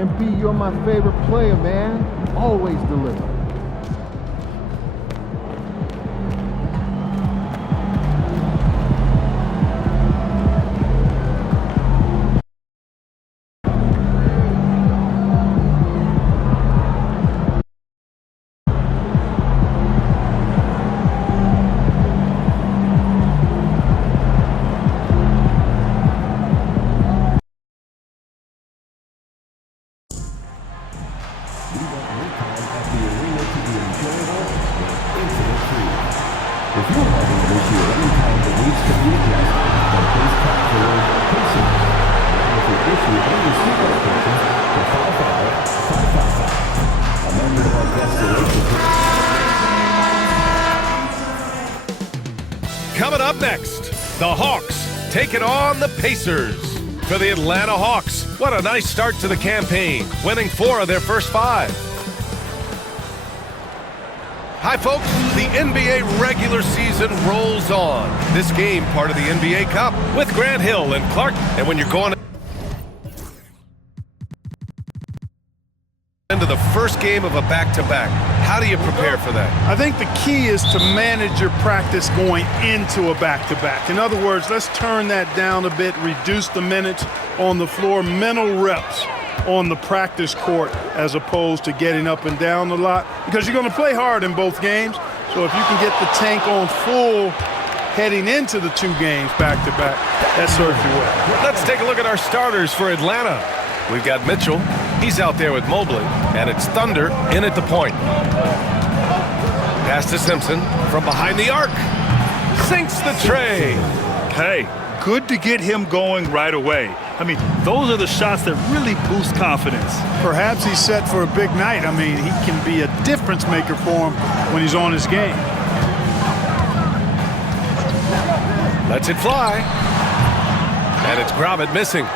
MP, you're my favorite player, man. Always deliver. If you are having an issue at any time that needs to be addressed, then please call the word patient. If your issue is any sleep medication, then 555-555. A member of our guest relations. Coming up next, the Hawks taking on the Pacers. For the Atlanta Hawks, what a nice start to the campaign, winning 4 of their first 5. Hi, folks. The NBA regular season rolls on. This game, part of the NBA Cup, with Grant Hill and Clark. And when you're going into the first game of a back-to-back, how do you prepare for that? I think the key is to manage your practice going into a back-to-back. In other words, let's turn that down a bit, reduce the minutes on the floor, mental reps on the practice court as opposed to getting up and down a lot, because you're going to play hard in both games. So if you can get the tank on full heading into the 2 games back-to-back, that serves you well. Let's take a look at our starters for Atlanta. We've got Mitchell. He's out there with Mobley. And it's Thunder in at the point. Pass to Simpson from behind the arc. Sinks the tray. Hey, good to get him going right away. I mean, those are the shots that really boost confidence. Perhaps he's set for a big night. I mean, he can be a difference maker for him when he's on his game. Lets it fly. And it's Grobet missing.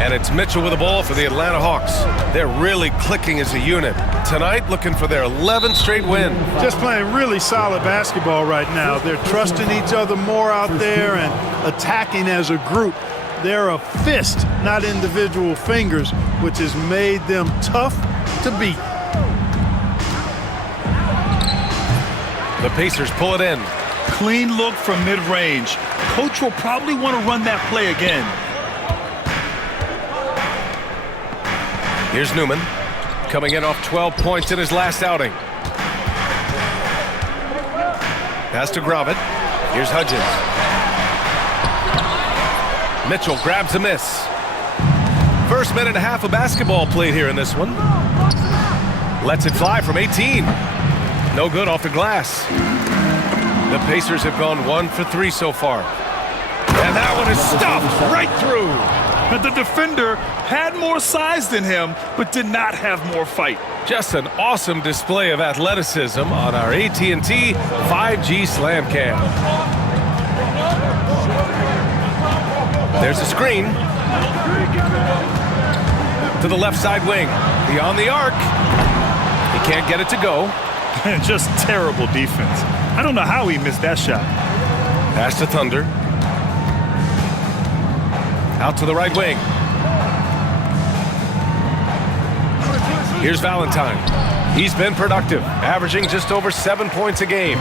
And it's Mitchell with the ball for the Atlanta Hawks. They're really clicking as a unit. Tonight, looking for their 11th straight win. Just playing really solid basketball right now. They're trusting each other more out there and attacking as a group. They're a fist, not individual fingers, which has made them tough to beat. The Pacers pull it in. Clean look from mid-range. Coach will probably want to run that play again. Here's Newman, coming in off 12 points in his last outing. Pass to Grobet. Here's Hudgens. Mitchell grabs a miss. First minute and a half of basketball played here in this one. Lets it fly from 18. No good off the glass. The Pacers have gone 1 for 3 so far. And that one is stuffed right through. But the defender had more size than him, but did not have more fight. Just an awesome display of athleticism on our AT&T 5G Slam Cam. There's a screen. To the left side wing. Beyond the arc. He can't get it to go. Just terrible defense. I don't know how he missed that shot. Pass to Thunder. Out to the right wing. Here's Valentine. He's been productive, averaging just over 7 points a game.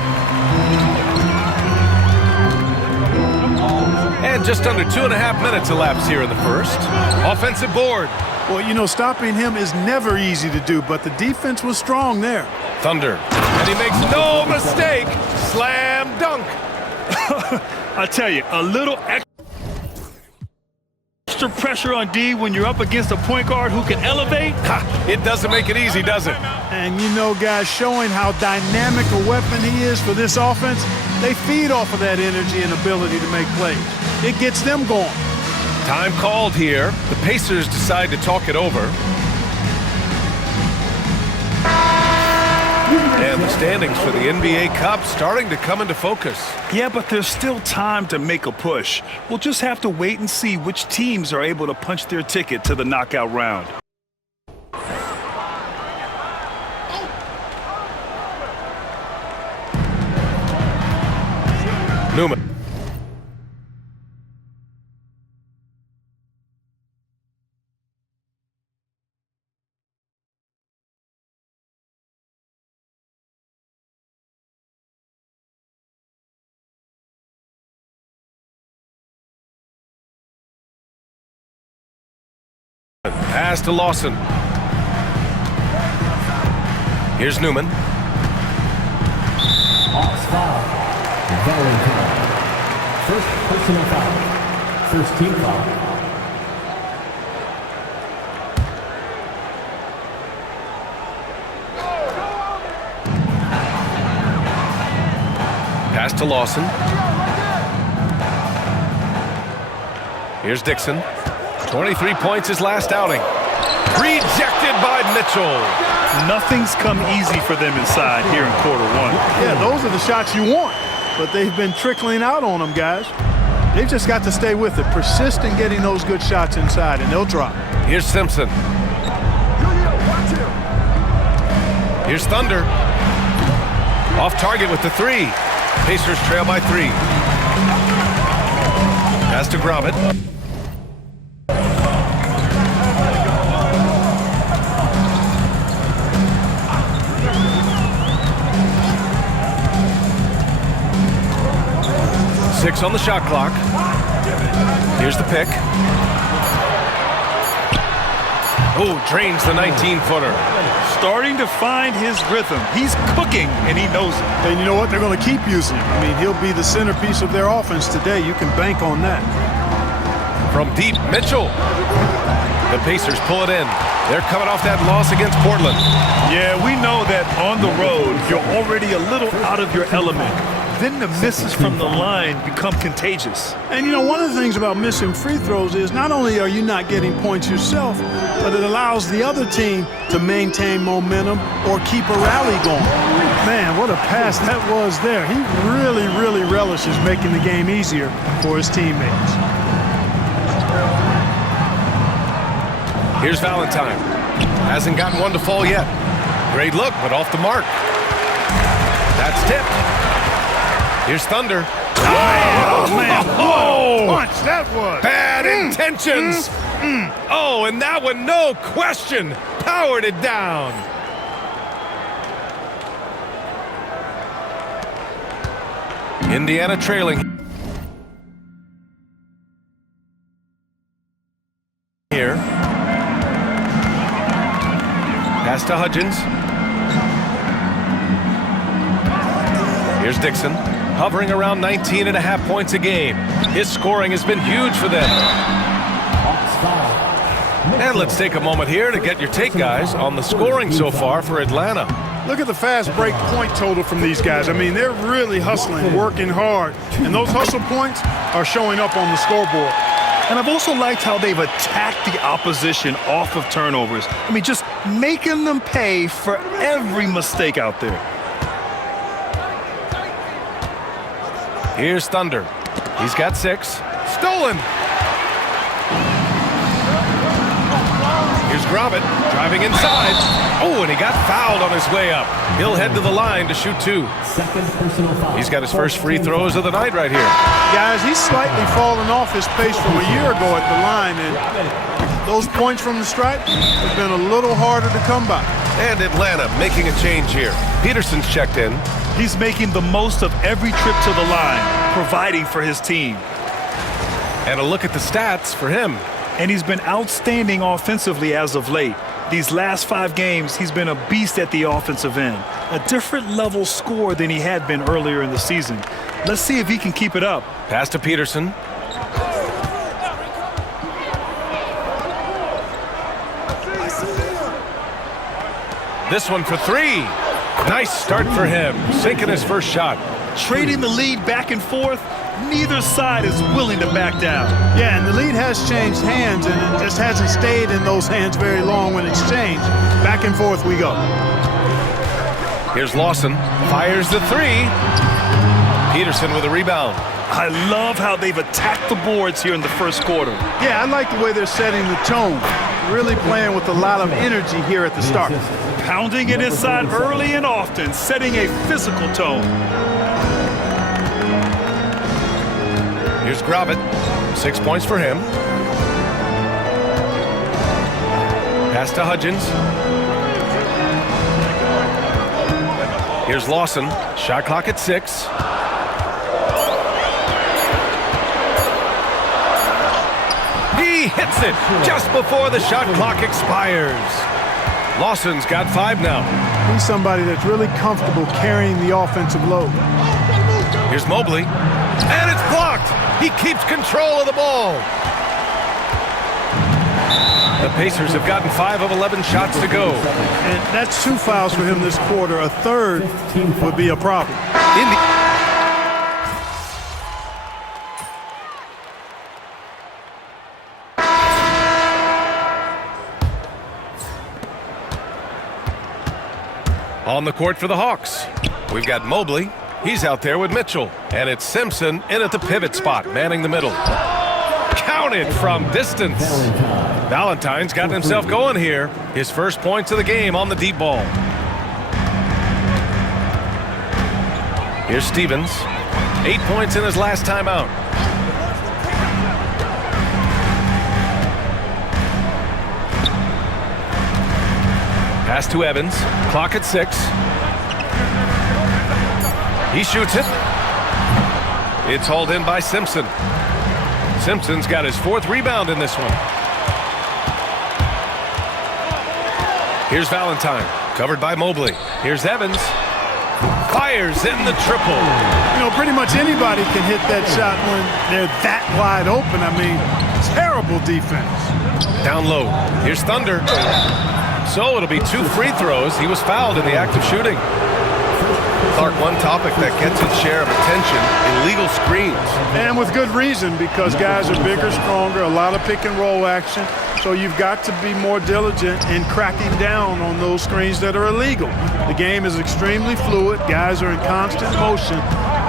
And just under 2.5 minutes elapsed here in the first. Offensive board. Well, you know, stopping him is never easy to do, but the defense was strong there. Thunder. And he makes no mistake. Slam dunk. I tell you, a little extra pressure on D when you're up against a point guard who can elevate. It doesn't make it easy, does it? And you know, guys, showing how dynamic a weapon he is for this offense, they feed off of that energy and ability to make plays. It gets them going. Time called here. The Pacers decide to talk it over. And the standings for the NBA Cup starting to come into focus. Yeah, but there's still time to make a push. We'll just have to wait and see which teams are able to punch their ticket to the knockout round. Newman. Pass to Lawson. Here's Newman. Ox foul. Valentine. First personal foul. First team foul. Pass to Lawson. Here's Dixon. 23 points his last outing. Rejected by Mitchell. Nothing's come easy for them inside here in quarter one. Yeah, those are the shots you want, but they've been trickling out on them, guys. They've just got to stay with it. Persist in getting those good shots inside, and they'll drop. Here's Simpson. Here's Thunder. Off target with the three. Pacers trail by 3. Pass to Gromit. Six on the shot clock. Here's the pick. Oh, drains the 19-footer. Starting to find his rhythm. He's cooking, and he knows it. And you know what? They're going to keep using him. I mean, he'll be the centerpiece of their offense today. You can bank on that. From deep, Mitchell. The Pacers pull it in. They're coming off that loss against Portland. Yeah, we know that on the road, you're already a little out of your element. Then the misses from the line become contagious. And you know, one of the things about missing free throws is not only are you not getting points yourself, but it allows the other team to maintain momentum or keep a rally going. Man, what a pass that was there. He really, really relishes making the game easier for his teammates. Here's Valentine. Hasn't gotten one to fall yet. Great look, but off the mark. That's tipped. Here's Thunder. Oh, man. Oh, What a punch that was. bad intentions. Oh, and that one, no question, powered it down. Indiana trailing here. Pass to Hudgens. Here's Dixon, hovering around 19.5 points a game. His scoring has been huge for them. And let's take a moment here to get your take, guys, on the scoring so far for Atlanta. Look at the fast break point total from these guys. I mean, they're really hustling, working hard, and those hustle points are showing up on the scoreboard. And I've also liked how they've attacked the opposition off of turnovers. I mean, just making them pay for every mistake out there. Here's Thunder. He's got 6. Stolen. Here's Gromit driving inside. Oh, and he got fouled on his way up. He'll head to the line to shoot 2. Second personal foul. He's got his first free throws of the night right here. Guys, he's slightly fallen off his pace from a year ago at the line, and those points from the stripe have been a little harder to come by. And Atlanta making a change here. Peterson's checked in. He's making the most of every trip to the line, providing for his team. And a look at the stats for him. And he's been outstanding offensively as of late. These last 5 games, he's been a beast at the offensive end. A different level score than he had been earlier in the season. Let's see if he can keep it up. Pass to Peterson. This one for 3. Nice start for him, sinking his first shot. Trading the lead back and forth, neither side is willing to back down. Yeah, and the lead has changed hands, and it just hasn't stayed in those hands very long when it's changed. Back and forth we go. Here's Lawson, fires the 3. Peterson with a rebound. I love how they've attacked the boards here in the first quarter. Yeah, I like the way they're setting the tone. Really playing with a lot of energy here at the start. Pounding it inside early and often, setting a physical tone. Here's Gromit, 6 points for him. Pass to Hudgens. Here's Lawson, shot clock at 6. He He hits it just before the shot clock expires. Lawson's got 5 now. He's somebody that's really comfortable carrying the offensive load. Here's Mobley, and it's blocked. He keeps control of the ball. The Pacers have gotten 5 of 11 shots to go. And that's 2 fouls for him this quarter. A third would be a problem. On the court for the Hawks, we've got Mobley. He's out there with Mitchell. And it's Simpson in at the pivot spot, manning the middle. Counted from distance. Valentine's gotten himself going here. His first points of the game on the deep ball. Here's Stevens. 8 points in his last time out. Pass to Evans. Clock at 6. He shoots it. It's hauled in by Simpson. Simpson's got his 4th rebound in this one. Here's Valentine, covered by Mobley. Here's Evans. Fires in the triple. You know, pretty much anybody can hit that shot when they're that wide open. I mean, terrible defense. Down low. Here's Thunder. So it'll be 2 free throws. He was fouled in the act of shooting. Clark, one topic that gets its share of attention, illegal screens. And with good reason, because guys are bigger, stronger, a lot of pick and roll action. So you've got to be more diligent in cracking down on those screens that are illegal. The game is extremely fluid. Guys are in constant motion.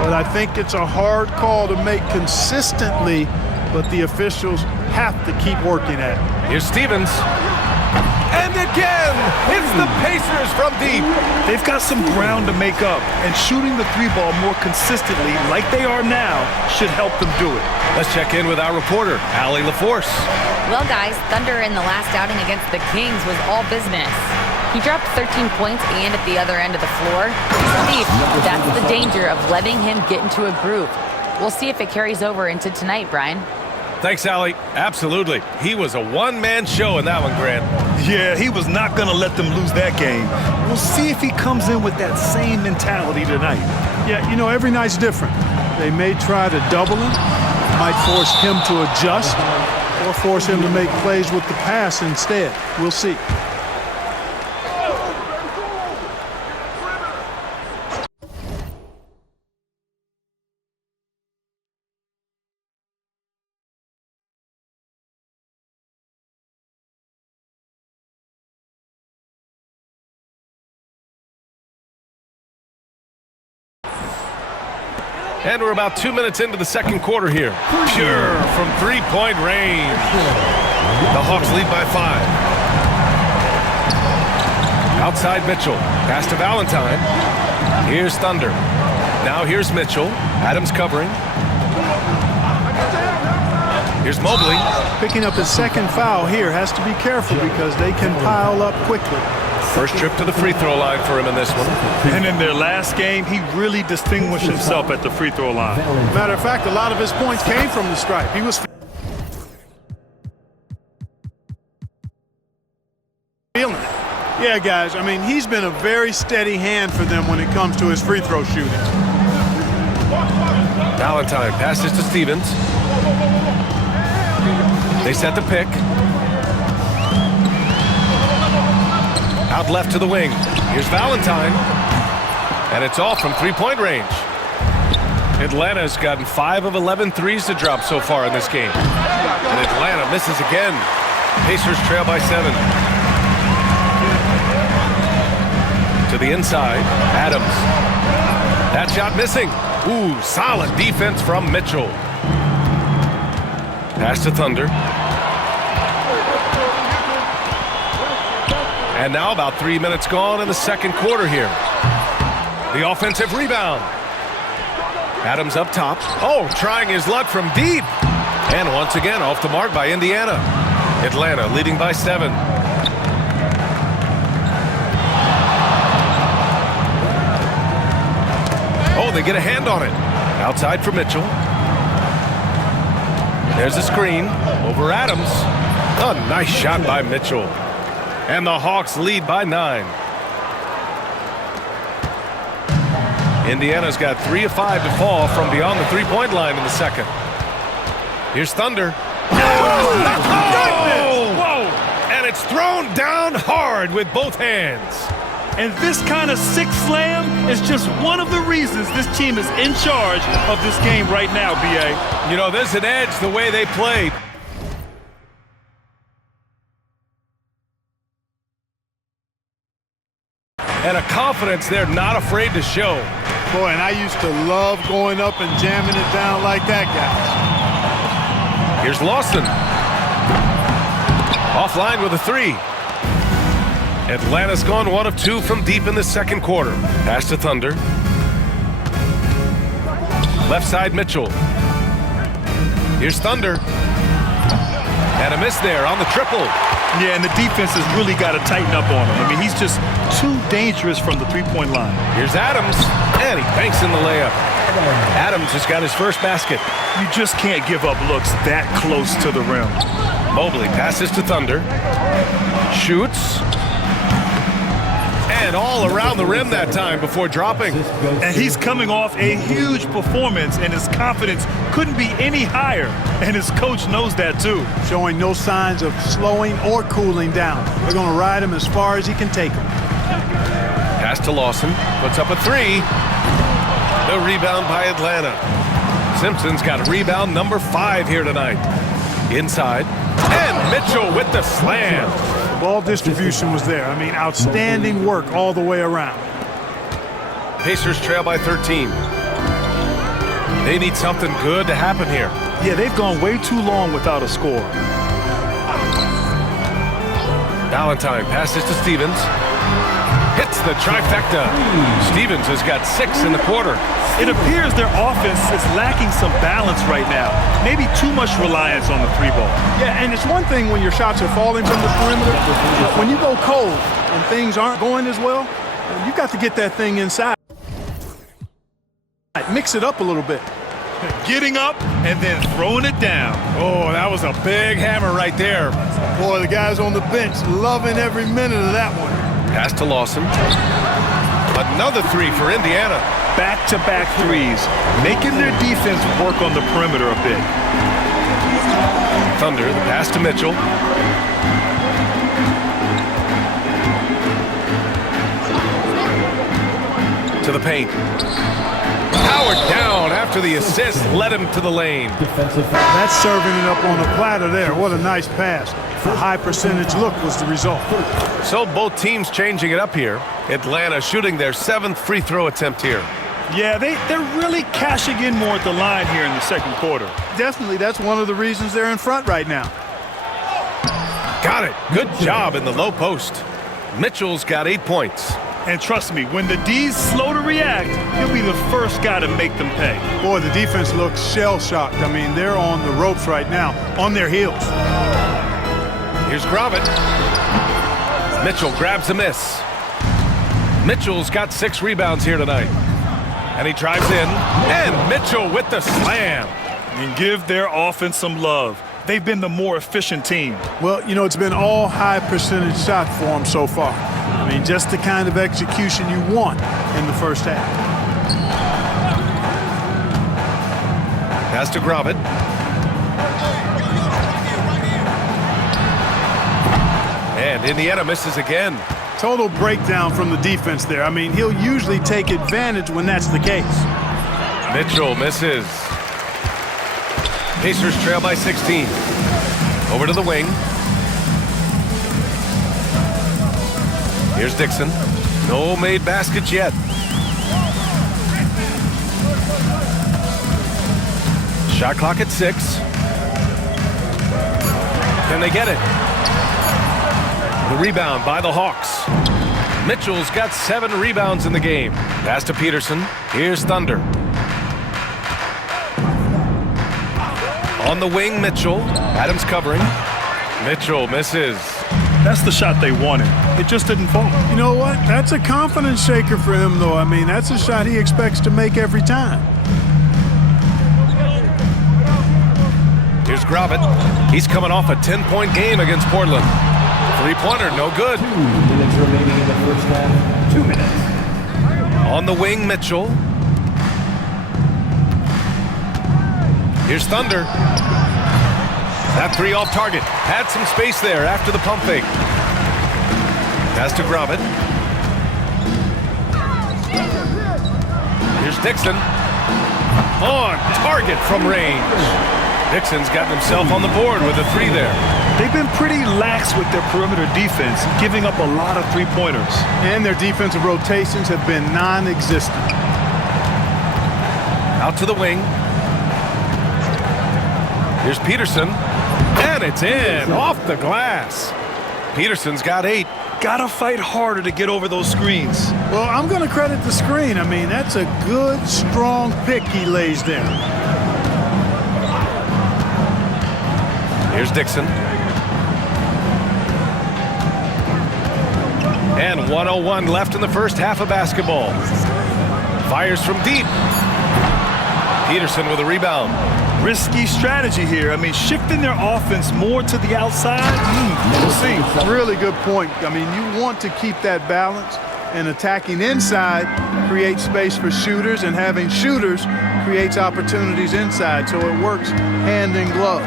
But I think it's a hard call to make consistently, but the officials have to keep working at it. Here's Stevens. And again, it's the Pacers from deep. They've got some ground to make up, and shooting the 3-ball more consistently, like they are now, should help them do it. Let's check in with our reporter, Allie LaForce. Well, guys, Thunder in the last outing against the Kings was all business. He dropped 13 points and at the other end of the floor. Steve, that's the danger of letting him get into a groove. We'll see if it carries over into tonight, Brian. Thanks, Allie. Absolutely. He was a one-man show in that one, Grant. Yeah, he was not going to let them lose that game. We'll see if he comes in with that same mentality tonight. Yeah, you know, every night's different. They may try to double him, might force him to adjust, or force him to make plays with the pass instead. We'll see. And we're about 2 minutes into the second quarter here. Pure from 3-point range. The Hawks lead by 5. Outside Mitchell. Pass to Valentine. Here's Thunder. Now here's Mitchell. Adams covering. Here's Mobley. Picking up his 2nd foul here. Has to be careful because they can pile up quickly. First trip to the free throw line for him in this one. And in their last game, he really distinguished himself at the free throw line. Matter of fact, a lot of his points came from the stripe. He was feeling it. Yeah, guys, I mean, he's been a very steady hand for them when it comes to his free throw shooting. Valentine passes to Stevens. They set the pick. Out left to the wing. Here's Valentine. And it's off from 3-point range. Atlanta's gotten 5 of 11 threes to drop so far in this game. And Atlanta misses again. Pacers trail by 7. To the inside, Adams. That shot missing. Ooh, solid defense from Mitchell. Pass to Thunder. And now about 3 minutes gone in the second quarter here. The offensive rebound. Adams up top. Oh, trying his luck from deep. And once again off the mark by Indiana. Atlanta leading by 7. Oh, they get a hand on it. Outside for Mitchell. There's a screen Over Adams. A nice shot by Mitchell. And the Hawks lead by 9. Indiana's got 3 of 5 to fall from beyond the three-point line in the second. Here's Thunder. Whoa! And it's thrown down hard with both hands. And this kind of sick slam is just one of the reasons this team is in charge of this game right now, B.A. You know, there's an edge the way they played. And a confidence they're not afraid to show. Boy, and I used to love going up and jamming it down like that, guys. Here's Lawson. Offline with a 3. Atlanta's gone 1 of 2 from deep in the second quarter. Pass to Thunder. Left side Mitchell. Here's Thunder. And a miss there on the triple. Yeah, and the defense has really got to tighten up on him. I mean, he's just too dangerous from the three-point line. Here's Adams, and he banks in the layup. Adams just got his first basket. You just can't give up looks that close to the rim. Mobley passes to Thunder. Shoots. And all around the rim that time before dropping. And he's coming off a huge performance, and his confidence couldn't be any higher. And his coach knows that, too. Showing no signs of slowing or cooling down. They're going to ride him as far as he can take him. Pass to Lawson. Puts up a 3. The rebound by Atlanta. Simpson's got rebound number 5 here tonight. Inside. And Mitchell with the slam. Ball distribution was there. I mean, outstanding work all the way around. Pacers trail by 13. They need something good to happen here. Yeah, they've gone way too long without a score. Valentine passes to Stevens. Hits the trifecta. Stevens has got 6 in the quarter. It appears their offense is lacking some balance right now. Maybe too much reliance on the 3-ball. Yeah, and it's one thing when your shots are falling from the perimeter. But when you go cold and things aren't going as well, you've got to get that thing inside. Mix it up a little bit. Getting up and then throwing it down. Oh, that was a big hammer right there. Boy, the guys on the bench loving every minute of that one. Pass to Lawson. Another 3 for Indiana. Back-to-back threes, making their defense work on the perimeter a bit. Thunder, the pass to Mitchell. To the paint. Powered down after the assist led him to the lane. That's serving it up on a platter there. What a nice pass. A high percentage look was the result. So both teams changing it up here. Atlanta shooting their 7th free throw attempt here. Yeah, they're really cashing in more at the line here in the second quarter. Definitely, that's one of the reasons they're in front right now. Got it. Good job in the low post. Mitchell's got 8 points. And trust me, when the D's slow to react, he'll be the first guy to make them pay. Boy, the defense looks shell-shocked. I mean, they're on the ropes right now, on their heels. Here's Gravett. Mitchell grabs a miss. Mitchell's got 6 rebounds here tonight. And he drives in. And Mitchell with the slam. And give their offense some love. They've been the more efficient team. Well, you know, it's been all high percentage shots for them so far. I mean, just the kind of execution you want in the first half. Pass to Gravett. And Indiana misses again. Total breakdown from the defense there. I mean, he'll usually take advantage when that's the case. Mitchell misses. Pacers trail by 16. Over to the wing. Here's Dixon. No made baskets yet. Shot clock at 6. Can they get it? The rebound by the Hawks. Mitchell's got 7 rebounds in the game. Pass to Peterson. Here's Thunder. On the wing, Mitchell. Adams covering. Mitchell misses. That's the shot they wanted. It just didn't fall. You know what? That's a confidence shaker for him, though. I mean, that's a shot he expects to make every time. Here's Gravett. He's coming off a 10-point game against Portland. Three-pointer, no good. 2 minutes remaining in the first half. 2 minutes. On the wing, Mitchell. Here's Thunder. That three off target. Had some space there after the pump fake. Pass to Gravett. Here's Dixon. On target from range. Dixon's gotten himself on the board with a three there. They've been pretty lax with their perimeter defense, giving up a lot of three-pointers. And their defensive rotations have been non-existent. Out to the wing. Here's Peterson. And it's in, off the glass. Peterson's got 8. Gotta fight harder to get over those screens. Well, I'm going to credit the screen. I mean, that's a good, strong pick he lays there. Here's Dixon. And 1:01 left in the first half of basketball. Fires from deep. Peterson with a rebound. Risky strategy here. I mean, shifting their offense more to the outside. We'll see. Really good point. I mean, you want to keep that balance, and attacking inside creates space for shooters, and having shooters creates opportunities inside, so it works hand in glove.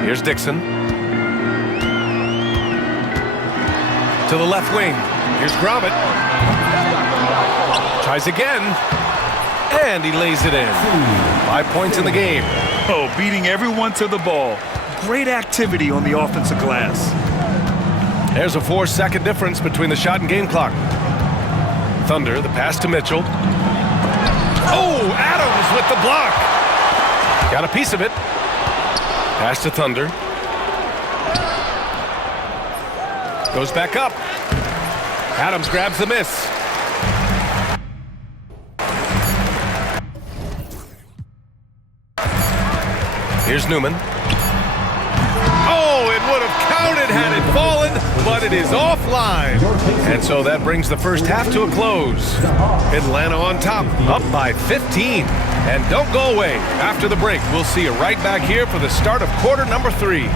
Here's Dixon. To the left wing. Here's Gravett. Tries again. And he lays it in. 5 points in the game. Oh, beating everyone to the ball. Great activity on the offensive glass. There's a 4-second difference between the shot and game clock. Thunder, the pass to Mitchell. Oh, Adams with the block. Got a piece of it. Pass to Thunder. Goes back up. Adams grabs the miss. Here's Newman. Oh, it would have counted had it fallen, but it is offline. And so that brings the first half to a close. Atlanta on top, up by 15. And don't go away. After the break, we'll see you right back here for the start of quarter number 3.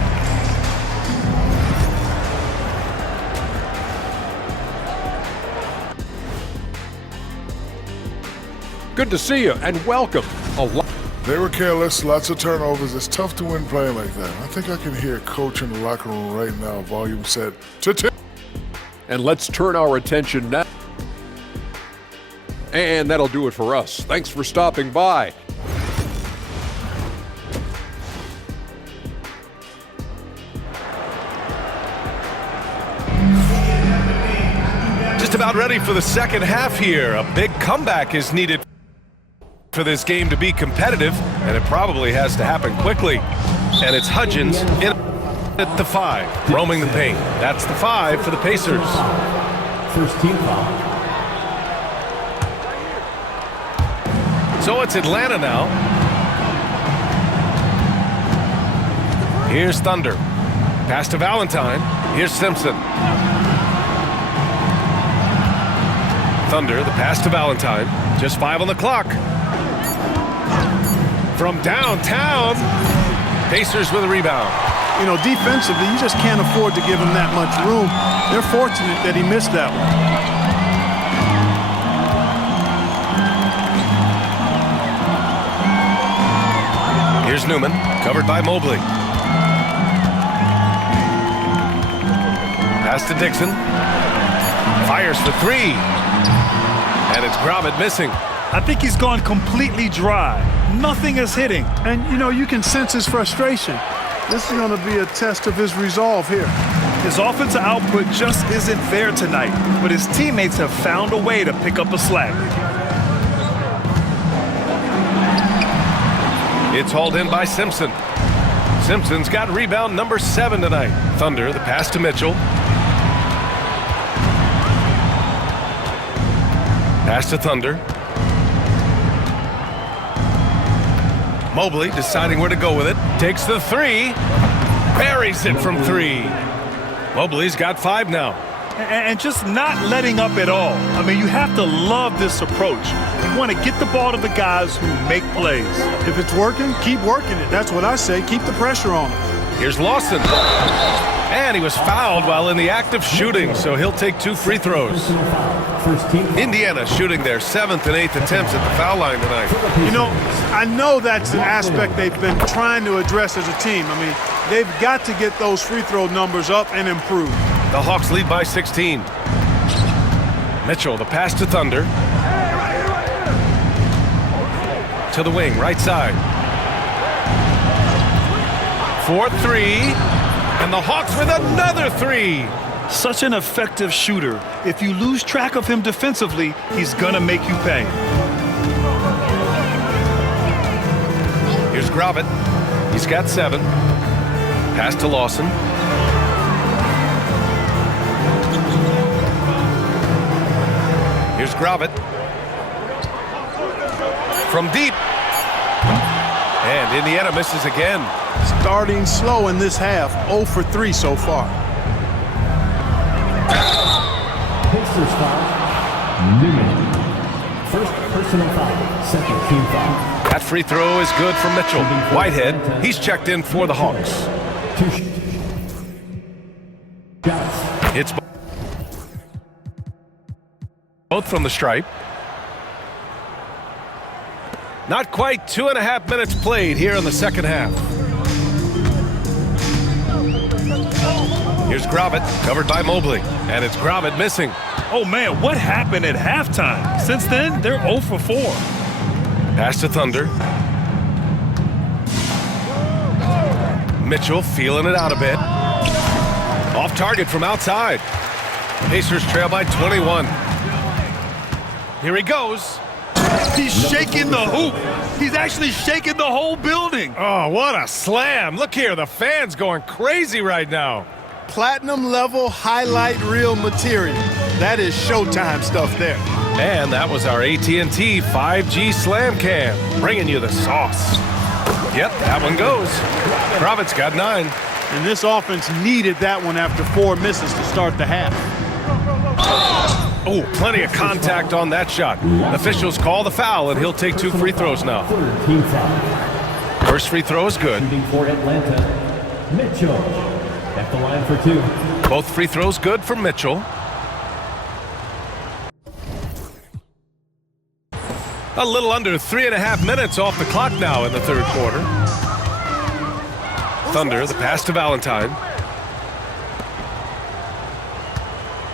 Good to see you and welcome. They were careless, lots of turnovers. It's tough to win playing like that. I think I can hear coach in the locker room right now, volume set to 10. And let's turn our attention now. And that'll do it for us. Thanks for stopping by. Just about ready for the second half here. A big comeback is needed for this game to be competitive, and it probably has to happen quickly. And it's Hudgens in at the 5, roaming the paint. That's the 5 for the Pacers. First team foul. So it's Atlanta now. Here's Thunder. Pass to Valentine. Here's Simpson. Thunder, the pass to Valentine. Just 5 on the clock. From downtown, Pacers with a rebound. You know, defensively, you just can't afford to give him that much room. They're fortunate that he missed that one. Here's Newman, covered by Mobley. Pass to Dixon. Fires for 3. And it's Gravett missing. I think he's gone completely dry. Nothing is hitting. And, you know, you can sense his frustration. This is going to be a test of his resolve here. His offensive output just isn't there tonight, but his teammates have found a way to pick up a slack. It's hauled in by Simpson. Simpson's got rebound number 7 tonight. Thunder, the pass to Mitchell. Pass to Thunder. Mobley deciding where to go with it. Takes the 3. Buries it from 3. Mobley's got 5 now. And just not letting up at all. I mean, you have to love this approach. You want to get the ball to the guys who make plays. If it's working, keep working it. That's what I say. Keep the pressure on him. Here's Lawson. And he was fouled while in the act of shooting, so he'll take 2 free throws. Personal foul. First team. Indiana shooting their 7th and 8th attempts at the foul line tonight. You know, I know that's an aspect they've been trying to address as a team. I mean, they've got to get those free throw numbers up and improve. The Hawks lead by 16. Mitchell, the pass to Thunder. To the wing, right side. 4-3. And the Hawks with another 3. Such an effective shooter. If you lose track of him defensively, he's going to make you pay. Here's Gravett. He's got 7. Pass to Lawson. Here's Gravett. From deep. And Indiana misses again. Starting slow in this half, 0 for 3 so far. Pacers foul. Newman. First personal foul. Second team foul. That free throw is good for Mitchell. Whitehead, he's checked in for the Hawks. 2 shots. It's both from the stripe. Not quite 2.5 minutes played here in the second half. Here's Gravett, covered by Mobley. And it's Gravett missing. Oh, man, what happened at halftime? Since then, they're 0 for 4. Pass to Thunder. Mitchell feeling it out a bit. Off target from outside. Pacers trail by 21. Here he goes. He's shaking the hoop. He's actually shaking the whole building. Oh, what a slam. Look here, the fans going crazy right now. Platinum level highlight reel material. That is Showtime stuff there. And that was our AT&T 5G Slam Cam, bringing you the sauce. Yep, that one goes. Gravett's got 9. And this offense needed that one after 4 misses to start the half. Oh, plenty of contact on that shot. Officials call the foul, and he'll take 2 free throws now. Third team foul. First free throw is good. Shooting for Atlanta. Mitchell. At the line for 2. Both free throws good for Mitchell. A little under 3.5 minutes off the clock now in the third quarter. Thunder, the pass to Valentine.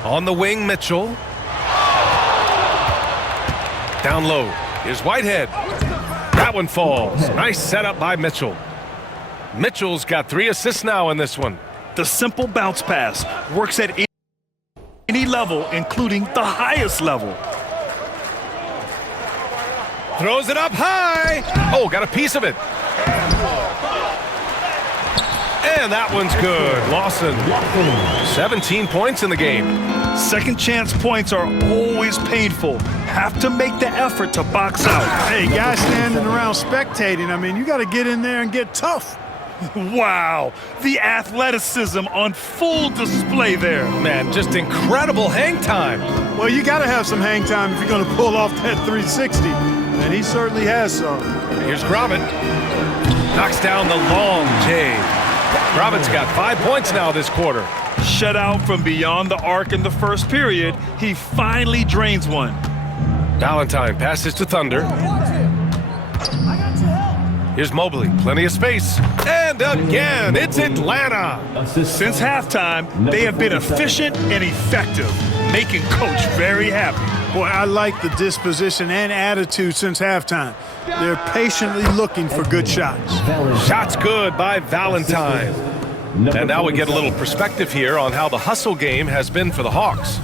On the wing, Mitchell. Down low. Here's Whitehead. That one falls. Nice setup by Mitchell. Mitchell's got 3 assists now in this one. The simple bounce pass works at any level, including the highest level. Throws it up high. Oh, got a piece of it. And that one's good. Lawson. 17 points in the game. Second chance points are always painful. Have to make the effort to box out. Hey, guys standing around spectating, I mean, you got to get in there and get tough. Wow, the athleticism on full display there. Man, just incredible hang time. Well, you got to have some hang time if you're going to pull off that 360. And he certainly has some. Here's Gravett. Knocks down the long J. Gravett's got 5 points now this quarter. Shut out from beyond the arc in the first period. He finally drains one. Valentine passes to Thunder. Here's Mobley. Plenty of space. And again, it's Atlanta. Since halftime, they have been efficient and effective, making Coach very happy. Boy, I like the disposition and attitude since halftime. They're patiently looking for good shots. Shots good by Valentine. And now we get a little perspective here on how the hustle game has been for the Hawks.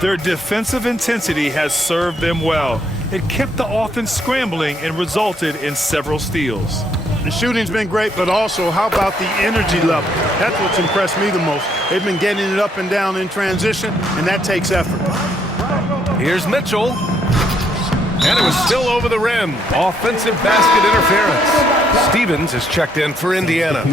Their defensive intensity has served them well. It kept the offense scrambling and resulted in several steals. The shooting's been great, but also how about the energy level? That's what's impressed me the most. They've been getting it up and down in transition, and that takes effort. Here's Mitchell. And it was still over the rim. Offensive basket interference. Stevens is checked in for Indiana.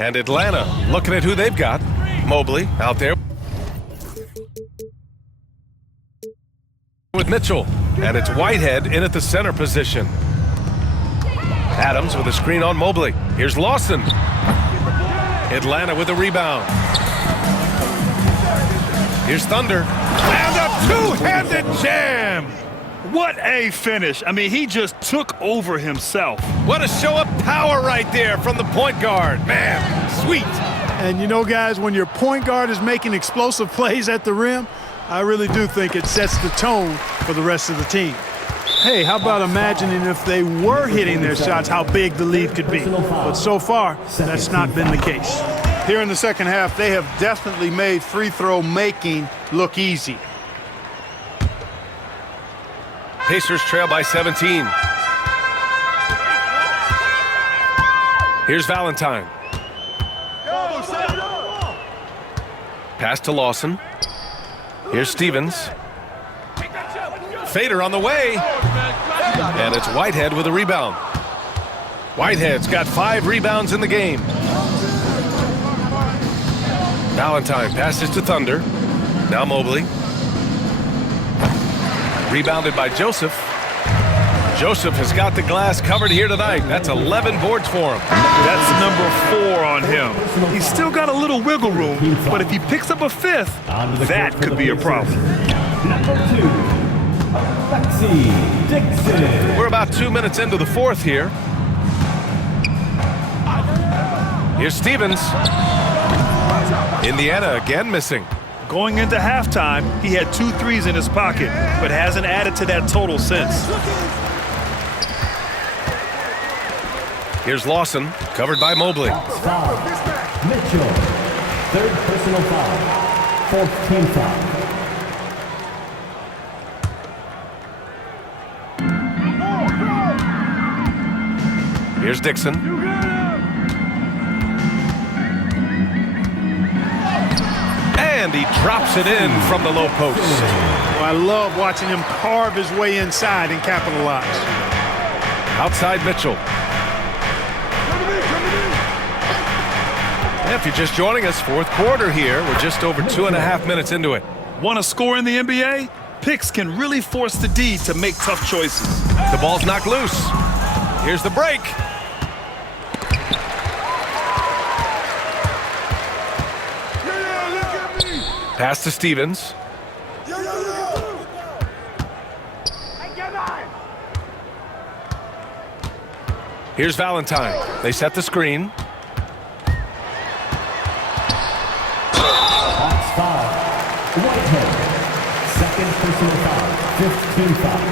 And Atlanta looking at who they've got. Mobley out there with Mitchell. And it's Whitehead in at the center position. Adams with a screen on Mobley. Here's Lawson. Atlanta with a rebound. Here's Thunder. And a two-handed jam. What a finish. I mean, he just took over himself. What a show of power right there from the point guard. Man, sweet. And you know, guys, when your point guard is making explosive plays at the rim, I really do think it sets the tone for the rest of the team. Hey, how about imagining if they were hitting their shots, how big the lead could be. But so far, that's not been the case. Here in the second half, they have definitely made free throw making look easy. Pacers trail by 17. Here's Valentine. Pass to Lawson. Here's Stevens. Fader on the way. And it's Whitehead with a rebound. Whitehead's got 5 rebounds in the game. Valentine passes to Thunder. Now Mobley. Rebounded by Joseph. Joseph has got the glass covered here tonight. That's 11 boards for him. That's number 4 on him. He's still got a little wiggle room, but if he picks up a 5th, that could be a problem. Number 2, Alexi Dixon. We're about 2 minutes into the fourth here. Here's Stevens. Indiana again missing. Going into halftime, he had 2 threes in his pocket, but hasn't added to that total since. Here's Lawson, covered by Mobley. Foul. Mitchell. 3rd personal foul. 4th team foul. Here's Dixon. And he drops it in from the low post. Well, I love watching him carve his way inside and capitalize. Outside Mitchell. If you're just joining us, fourth quarter here. We're just over 2.5 minutes into it. Want to score in the NBA? Picks can really force the D to make tough choices. The ball's knocked loose. Here's the break. Pass to Stevens. Here's Valentine. They set the screen. That's foul. Whitehead. 2nd personal foul. 5th team foul.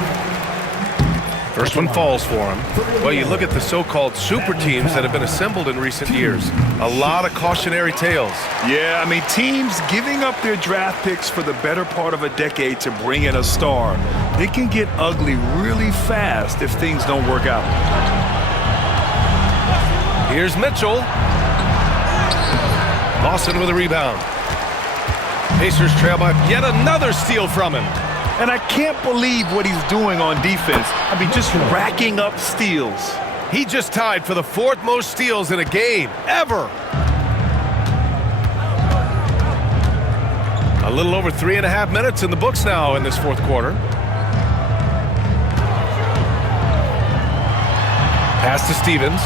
First one falls for him. Well, you look at the so-called super teams that have been assembled in recent years. A lot of cautionary tales. Yeah, I mean, teams giving up their draft picks for the better part of a decade to bring in a star. It can get ugly really fast if things don't work out. Here's Mitchell. Lawson with a rebound. Pacers trail by yet another steal from him. And I can't believe what he's doing on defense. I mean, just racking up steals. He just tied for the 4th most steals in a game ever. A little over 3.5 minutes in the books now in this fourth quarter. Pass to Stevens.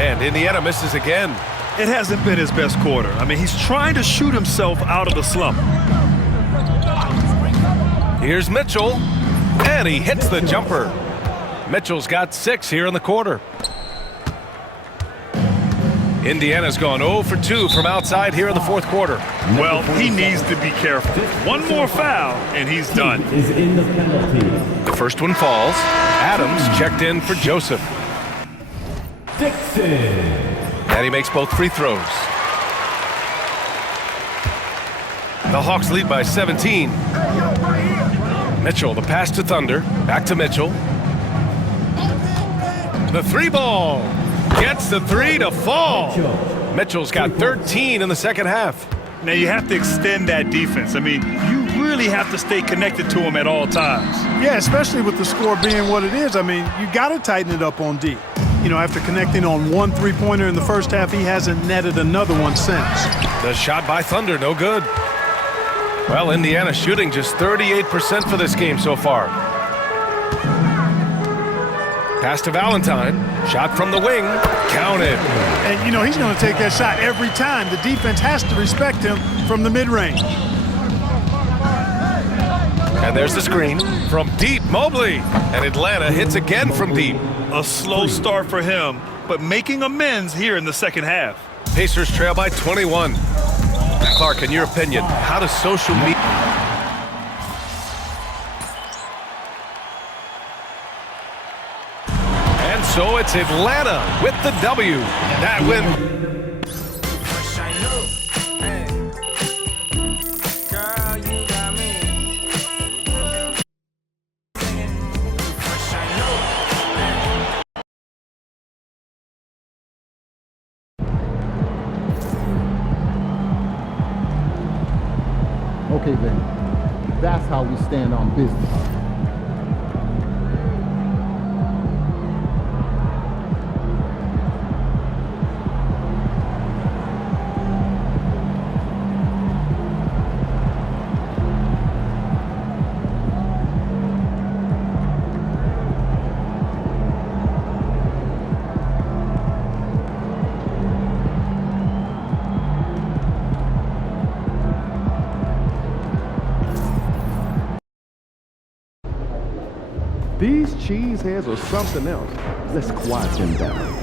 And Indiana misses again. It hasn't been his best quarter. I mean, he's trying to shoot himself out of the slump. Here's Mitchell, and he hits the jumper. Mitchell's got 6 here in the quarter. Indiana's gone 0 for 2 from outside here in the fourth quarter. Well, he needs to be careful. One more foul, and he's done. Is in the penalty. The first one falls. Adams checked in for Joseph. Dixon. And he makes both free throws. The Hawks lead by 17. Mitchell, the pass to Thunder. Back to Mitchell. The 3 ball. Gets the 3 to fall. Mitchell's got 13 in the second half. Now, you have to extend that defense. I mean, you really have to stay connected to him at all times. Yeah, especially with the score being what it is. I mean, you got to tighten it up on D. You know, after connecting on one three-pointer in the first half, he hasn't netted another one since. The shot by Thunder, no good. Well, Indiana shooting just 38% for this game so far. Pass to Valentine. Shot from the wing. Counted. And, you know, he's going to take that shot every time. The defense has to respect him from the mid-range. And there's the screen from deep. Mobley. And Atlanta hits again from deep. A slow start for him, but making amends here in the second half. Pacers trail by 21. Clark, in your opinion, how does social media... And so it's Atlanta with the W. That win... Okay, then. That's how we stand on business. These cheeseheads are something else. Let's quiet them down.